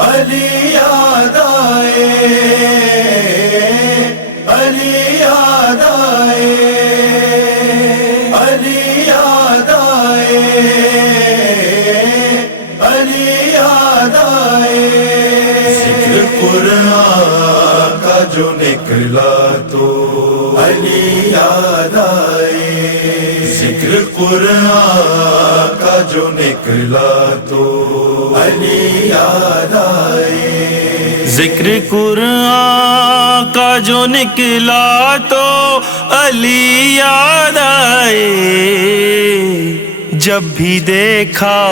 علی یاد آئے، علی یاد آئے، علی یاد آئے، علی یاد آئے۔ ذکر قرآن کا جو نکلا تو علی یاد آئے، ذکر قرآن کا جو نکلا تو علی یاد آئے، ذکر قرآن کا جو نکلا تو علی یاد آئے، جب بھی دیکھا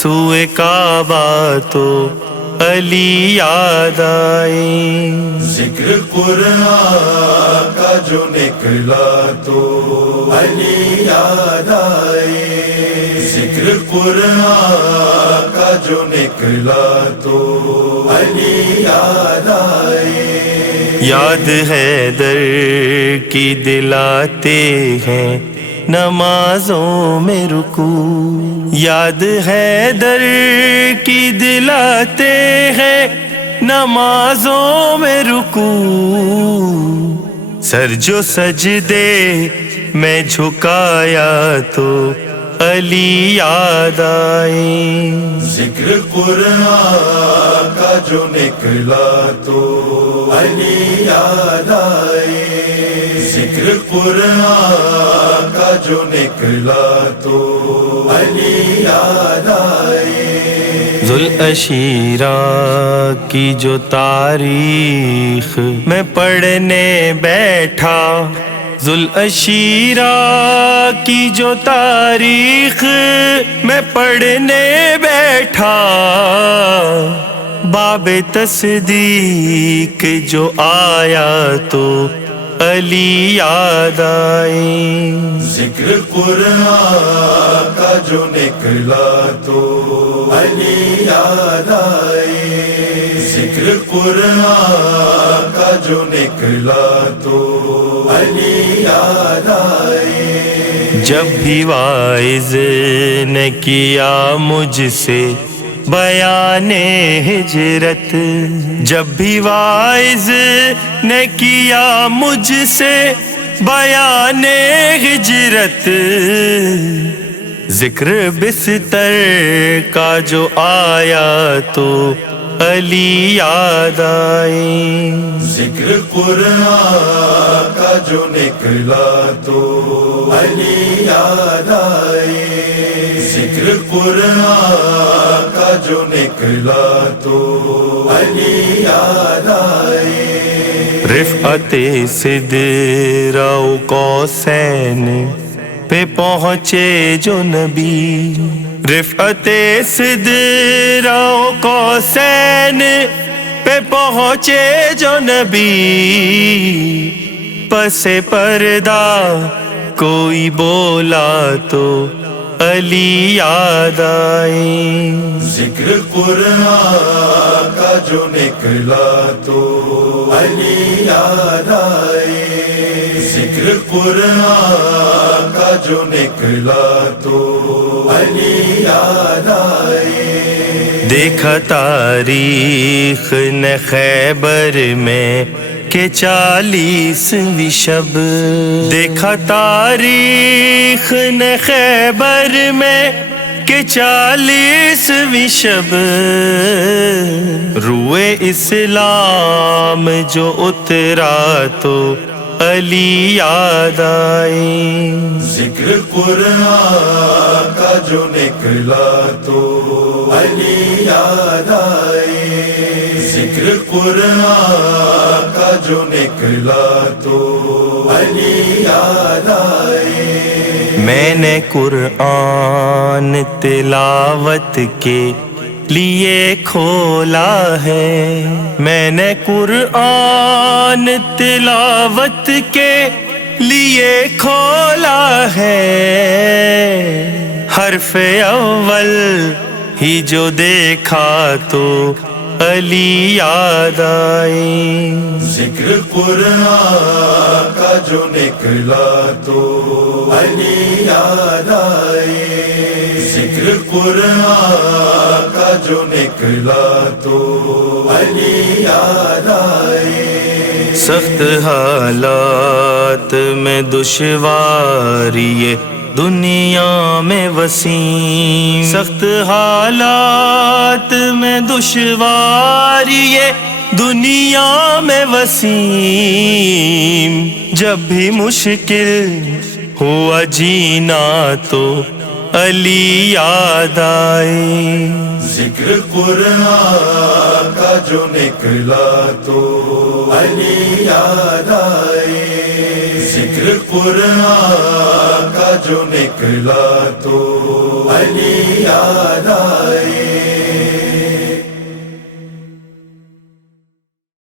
سوئے کعبہ تو علی یاد آئے۔ ذکر قرآن کا جو نکلا تو علی یاد آئے، ذکر قرآن کا جو نکلا تو علی یاد آئے۔ یاد حیدر کی دلاتے ہیں نمازوں میں رکوع، یاد حیدر کی دلاتے ہیں نمازوں میں رکوع، سر جو سجدے میں جھکایا تو علی یاد آئے۔ ذکر قرآن کا جو نکلا تو علی یاد آئے، ذکر قرآن کا جو نکلا تو علی یاد آئے۔ ذوالعشیرہ کی جو تاریخ میں پڑھنے بیٹھا، ذوالعشیرہ کی جو تاریخ میں پڑھنے بیٹھا، باب تصدیق جو آیا تو علی یاد آئے۔ ذکر قرآن کا جو نکلا تو علی یاد آئے، ذکر قرآن کا جو نکلا تو علی یاد آئے۔ جب بھی واعظ نے کیا مجھ سے بیان ہجرت، جب بھی واعظ نے کیا مجھ سے بیان ہجرت، ذکر بستر کا جو آیا تو علی یاد آئے۔ ذکر قرآن کا جو نکلا تو علی یاد آئے، ذکر قرآن کا جو نکلا تو علی یاد آئے۔ رفعت سدرہ و قوسین پہ پہنچے جو نبی، رفعت سدرہ و قوسین پہ پہنچے جو نبی، پس پردہ کوئی بولا تو علی یاد آئے۔ ذکر قرآن کا جو نکلا تو علی یاد آئے، ذکر قرآن کا جو نکلا تو علی یاد آئے۔ دیکھا تاریخ نے خیبر میں کہ 40ویں شب، دیکھا تاریخ نے خیبر میں کہ 40ویں شب، روئے اسلام جو اترا تو علی یاد آئے۔ ذکر قرآن کا جو نکلا تو علی یاد آئے، ذکر قرآن کا جو نکلا تو علی یاد آئے۔ میں نے قرآن تلاوت کے لیے کھولا ہے، میں نے قرآن تلاوت کے لیے کھولا ہے، حرف اول ہی جو دیکھا تو علی یاد آئے۔ ذکر قرآن کا جو نکلا تو علی یاد آئے، ذکر ذکر قرآن کا جو نکلا تو علی یاد آئے سخت حالات میں دشواری یہ دنیا میں وسیم سخت حالات میں دشواری یہ دنیا میں وسیم جب بھی مشکل ہوا جینا تو علی یاد آئے ذکر قرآن کا جو نکلا تو علی یاد آئے ذکر قرآن کا جو نکلا تو علی یاد آئے